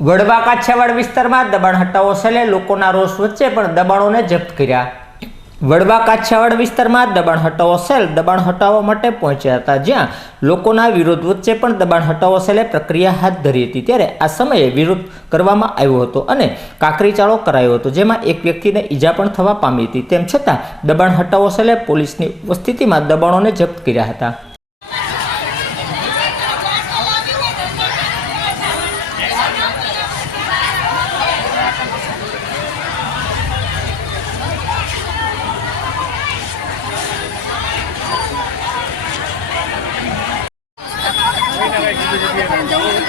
વડવા કાછિયાવાડ વિસ્તારમાં દબાણ હટાવો સેલે લોકોના રોષ વચ્ચે પણ દબાણોને જપ્ત કર્યા. વડવા કાછિયાવાડ વિસ્તારમાં દબાણ હટાવો સેલ દબાણ હટાવવા માટે પહોંચ્યા હતા. જ્યાં લોકોના વિરોધ વચ્ચે પણ દબાણ હટાવો સેલે પ્રક્રિયા હાથ ધરી હતી. ત્યારે આ સમયે વિરોધ કરવામાં આવ્યો હતો અને કાકરીચાળો કરાયો હતો, જેમાં એક વ્યક્તિને ઈજા પણ થવા પામી હતી. તેમ છતાં, દબાણ હટાવો સેલે પોલીસની ઉપસ્થિતિમાં દબાણોને જપ્ત કર્યા હતા.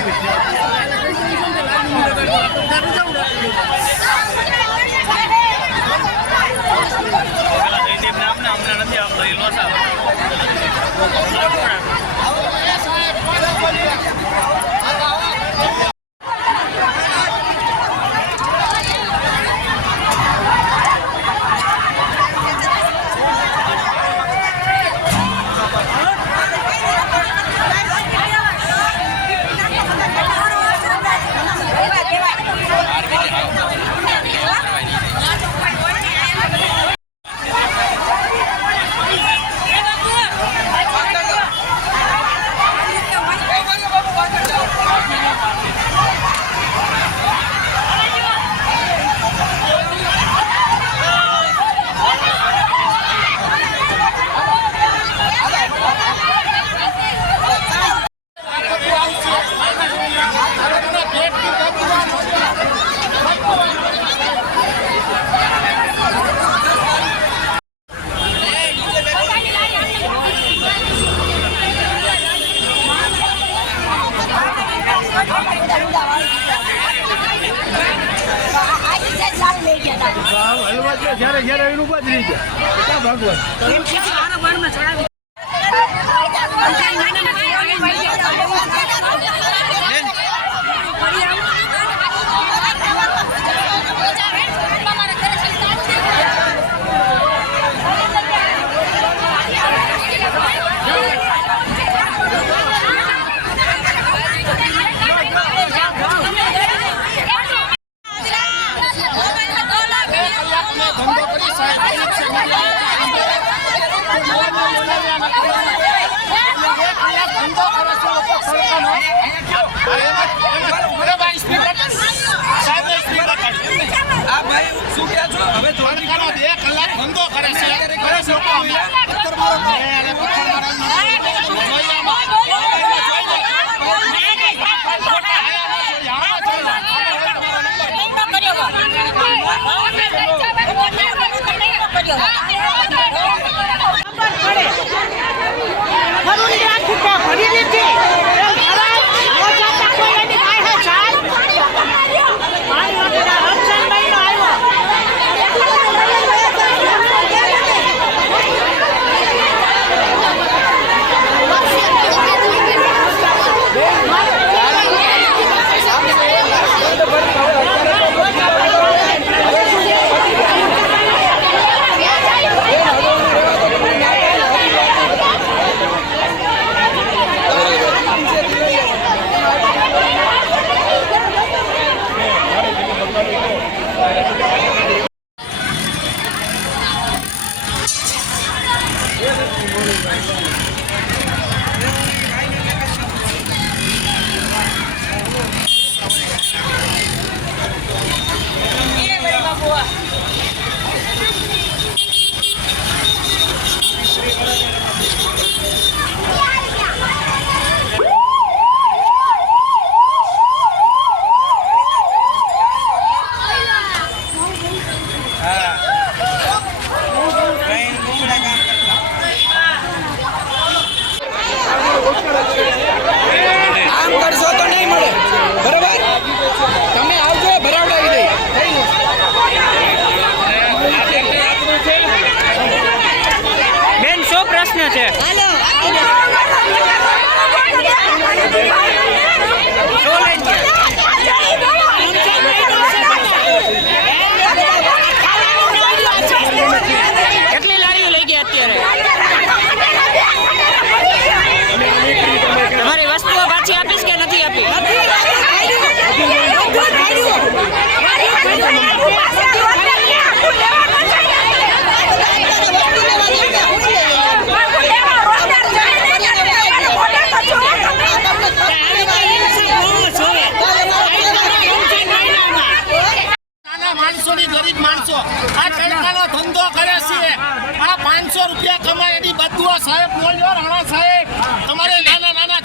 Thank you. જ્યારે જ્યારે એનું જ રહી ગયા. ભાગવાનું? બે કલાક ધંધો કરે છે. કરે છે લોકો છે.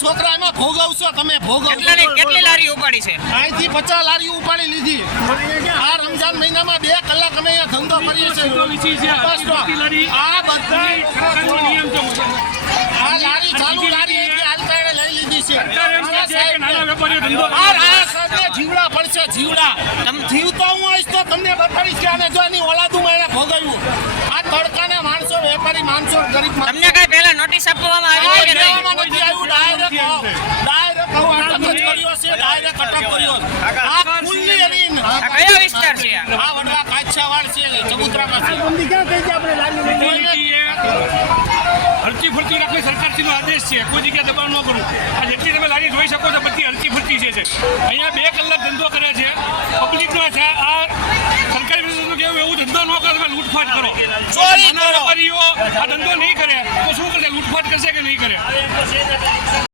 છોકરા એમાં ભોગવશો તમે ભોગવશો. કેટલી લારી ઉપાડી છે? અહીંથી પચાસ લારી ઉપાડી લીધી. આ રમજાન મહિનામાં બે કલાક અમે અહીંયા ધંધો કરીએ છીએ. આ બધા આ લારી ચાલુ લારી લઈ લીધી છે. જીવડા પડશે જીવડા. તમે જીવતો હું આવીશ તો તમને બતાવીશ કે આને જો એની ઓલાદુમાં એને ભોગવ્યું. આ તડકાના માણસો વેપારી માણસો ગરીબ માણસો. તમને કઈ પહેલા નોટિસ આપવામાં આવી છે કે નહીં? છે ડાયરેક્ટ અટક કર્યો છે. આ કુલ્લી એની આ કયો વિસ્તાર છે આ? આ વડવા કાછાવાડ છે ચબુતરા હલકી ફરતી રાખવી સરકારશ્રીનો આદેશ છે. કોઈ જગ્યાએ દબાણ ન કરવું. આ જેટલી તમે લારી જોઈ શકો છો બધી હલકી ફરતી છે છે. અહીંયા બે કલાક ધંધો કરે છે. પબ્લિકનો છે ધંધો ન કરો લૂંટફાટ કરો. ચોરી કરો. વેપારીઓ આ ધંધો નહીં કરે તો શું કરશે લૂંટફાટ કરશે કે નહીં કરે?